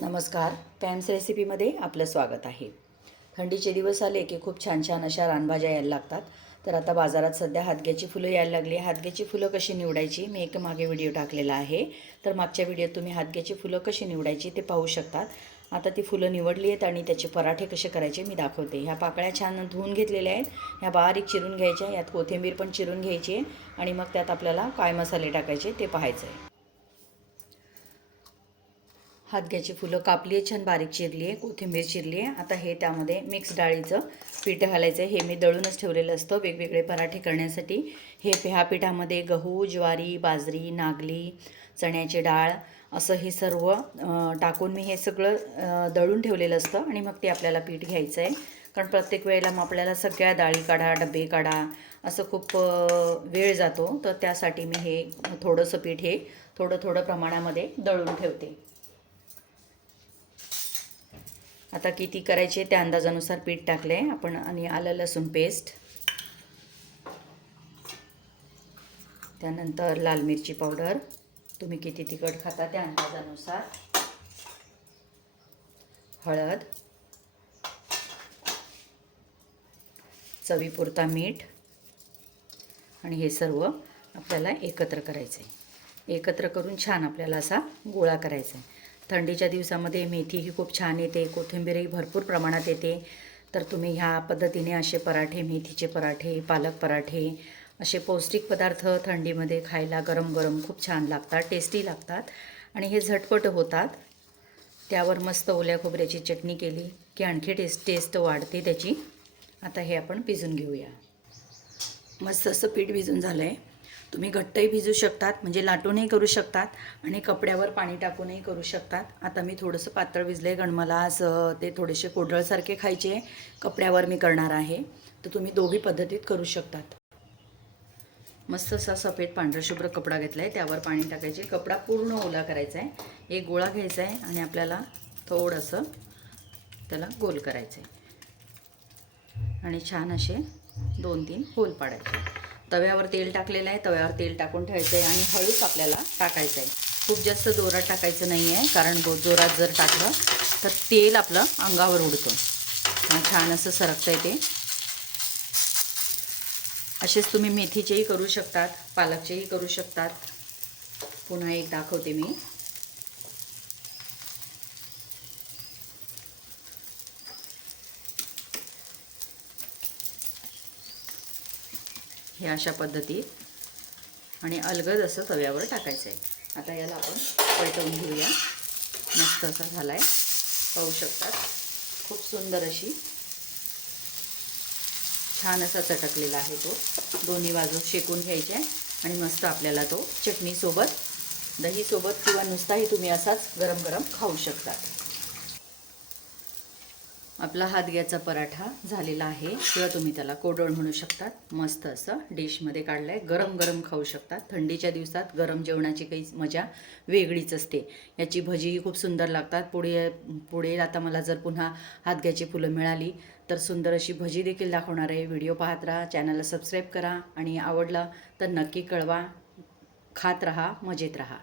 नमस्कार. पॅम्स रेसिपीमध्ये आपलं स्वागत आहे. थंडीचे दिवस आले की खूप छान छान अशा रानभाज्या यायला लागतात. तर आता बाजारात सध्या हादग्याची फुलं यायला लागली. हादग्याची फुलं कशी निवडायची मी एक मागे व्हिडिओ टाकलेला आहे. तर मागच्या व्हिडिओत तुम्ही हादग्याची फुलं कशी निवडायची ते पाहू शकतात. आता ती फुलं निवडली आहेत आणि त्याचे पराठे कसे करायचे मी दाखवते. ह्या पाकळ्या छान धुवून घेतलेल्या आहेत. ह्या बारीक चिरून घ्यायच्या. यात कोथिंबीर पण चिरून घ्यायची आहे आणि मग त्यात आपल्याला काय मसाले टाकायचे ते पाहायचं आहे. हादग्याची फुलं कापली आहे, छान बारीक चिरली आहे, कोथिंबीर चिरली आहे. आता हे त्यामध्ये मिक्स डाळीचं पीठ घालायचं आहे. हे मी दळूनच ठेवलेलं असतं वेगवेगळे पराठे करण्यासाठी. ह्या पिठामध्ये गहू, ज्वारी, बाजरी, नागली, चण्याची डाळ असं हे सर्व टाकून मी हे सगळं दळून ठेवलेलं असतं आणि मग ते आपल्याला पीठ घ्यायचं आहे. कारण प्रत्येक वेळेला मग आपल्याला सगळ्या डाळी काढा, डबे काढा असं खूप वेळ जातो. तर त्यासाठी मी हे थोडंसं पीठ हे थोडं प्रमाणामध्ये दळून ठेवते. आता किती करायचे त्या अंदाजानुसार पीठ टाकले आपण आणि आलं लसूण पेस्ट, त्यानंतर लाल मिरची पावडर, तुम्ही किती तिखट खाता त्या अंदाजानुसार, हळद, चवीपुरता मीठ आणि हे सर्व आपल्याला एकत्र करायचं आहे. एकत्र करून छान आपल्याला असा गोळा करायचा आहे. थंडीच्या दिवसामध्ये मेथी ही खूप छान येते, कोथिंबीरही भरपूर प्रमाणात येते. तर तुम्ही ह्या पद्धतीने असे पराठे, मेथीचे पराठे, पालक पराठे असे पौष्टिक पदार्थ थंडीमध्ये खायला गरम गरम खूप छान लागतात, टेस्टी लागतात आणि हे झटपट होतात. त्यावर मस्त ओल्या खोबऱ्याची चटणी केली की आणखी टेस्ट वाढते त्याची. आता हे आपण भिजून घेऊया. मस्त असं पीठ भिजून झालं आहे. तुम्ही घट्टही भिजू शकतात, म्हणजे लाटूनही करू शकतात आणि कपड्यावर पाणी टाकूनही करू शकतात. आता मी थोडंसं पातळ भिजलं आहे, कारण मला आज ते थोडेसे कोडळसारखे खायचे. कपड्यावर मी करणार आहे, तर तुम्ही दोघी पद्धतीत करू शकतात. मस्त असा सफेद पांढरा शुभ्र कपडा घेतला आहे, त्यावर पाणी टाकायचे. कपडा पूर्ण ओला करायचा आहे. एक गोळा घ्यायचा आहे आणि आपल्याला थोडंसं त्याला गोल करायचं आहे आणि छान असे 2-3 होल पाडायचे. तव्यावर तेल टाकलेलं आहे, तव्यावर तेल टाकून ठेवायचं आहे आणि हळूच आपल्याला टाकायचं आहे. खूप जास्त जोरात टाकायचं नाही आहे, कारण जोरात जर टाकलं तर तेल आपलं अंगावर उडतं आणि छान असं सरकतं आहे ते. असेच तुम्ही मेथीचेही करू शकतात, पालकचेही करू शकतात. पुन्हा एक दाखवते मी. हे अशा पद्धतीत आणि अलगद असं तव्यावर टाकायचं आहे. आता याला आपण पलटवून घेऊया. मस्त असा झाला आहे, पाहू शकतात. खूप सुंदर अशी छान असा चटकलेला आहे तो. दोन्ही बाजू शेकून घ्यायचे आणि मस्त आपल्याला तो चटणीसोबत, दहीसोबत किंवा नुसताही तुम्ही असाच गरम गरम खाऊ शकता. आपला हादग्याचा पराठा झालेला आहे, किंवा तुम्ही त्याला कोडळ म्हणू शकतात. मस्त असं डिशमध्ये काढलं आहे, गरम गरम खाऊ शकतात. थंडीच्या दिवसात गरम जेवणाची काही मजा वेगळीच असते. याची भजीही खूप सुंदर लागतात. पुढे आता मला जर पुन्हा हादग्याची फुलं मिळाली तर सुंदर अशी भजी देखील दाखवणार आहे. व्हिडिओ पाहत राहा, चॅनलला सबस्क्राईब करा आणि आवडलं तर नक्की कळवा. खात राहा, मजेत राहा.